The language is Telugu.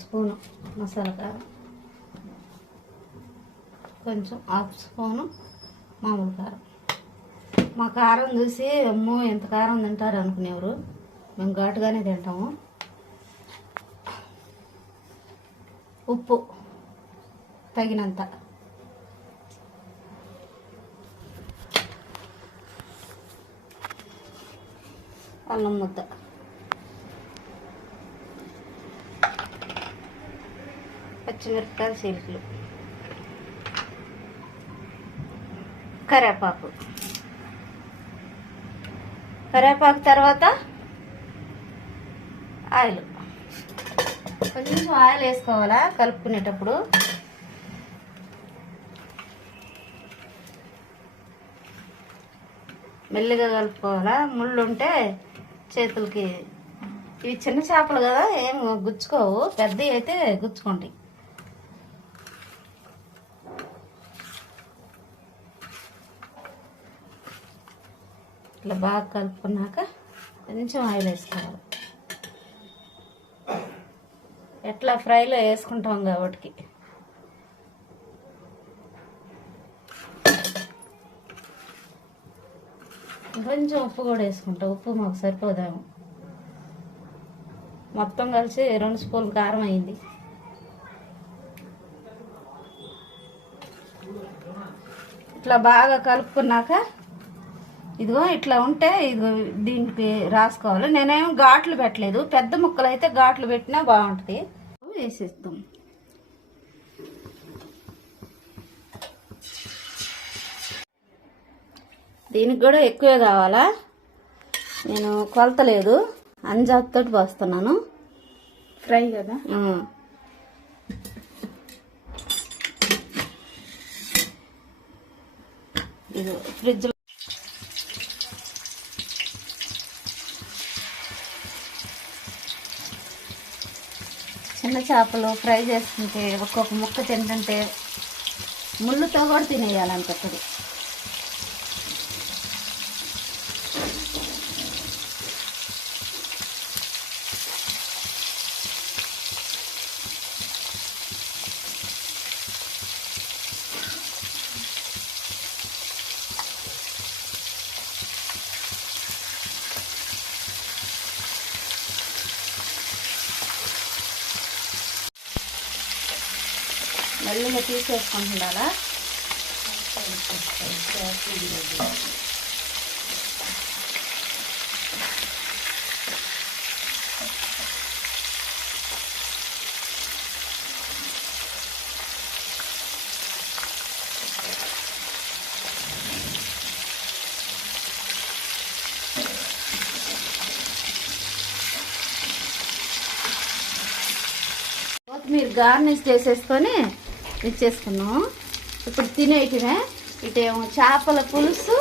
స్పూను మసాలా కారం, కొంచెం హాఫ్ స్పూను మామూలు కారం. మా కారం చూసి అమ్మో ఎంత కారం తింటారు అనుకునేవారు, మేము ఘాటుగానే తింటాము. ఉప్పు తగినంత, అల్లం ముద్ద, పచ్చిమిరపకాయల చీలికలు, కరివేపాకు తర్వాత ఆయిల్. కొంచెం ఆయిల్ వేసుకోవాలా కలుపుకునేటప్పుడు. మెల్లిగా కలుపుకోవాలా, ముళ్ళు ఉంటే చేతులకి. ఇవి చిన్న చేపలు కదా, ఏం గుచ్చుకోవు, పెద్దవి అయితే గుచ్చుకుంటాయి. ఇట్లా బాగా కలుపుకున్నాక కొంచెం ఆయిల్ వేసుకోవాలి. ఎట్లా ఫ్రైలో వేసుకుంటాం కాబట్టి. కొంచెం ఉప్పు కూడా వేసుకుంటాం, ఉప్పు మాకు సరిపోదాము. మొత్తం కలిసి 2 స్పూన్లు కారం అయింది. ఇట్లా బాగా కలుపుకున్నాక ఇదిగో ఇట్లా ఉంటే ఇదిగో దీనికి రాసుకోవాలి. నేనేం ఘాట్లు పెట్టలేదు, పెద్ద ముక్కలు అయితే ఘాట్లు పెట్టినా బాగుంటుంది. వేసేస్తాం. దీనికి కూడా ఎక్కువే కావాలా, నేను కొలతలేదు, అంజాతోటి పోస్తున్నాను. ఫ్రై కదా. ఇది ఫ్రిడ్జ్ చిన్న చేపలు ఫ్రై చేసుకుంటే ఒక్కొక్క ముక్క తింటుంటే ముళ్ళుతో కూడా తినేయాలనిపిస్తుంది. మెల్లగా తీసేసుకుంటున్నారా. కొత్తిమీర గార్నిష్ చేసేసుకొని ఇచ్చేసుకున్నాం. ఇప్పుడు తినేటివే. ఇటేమో చేపల పులుసు,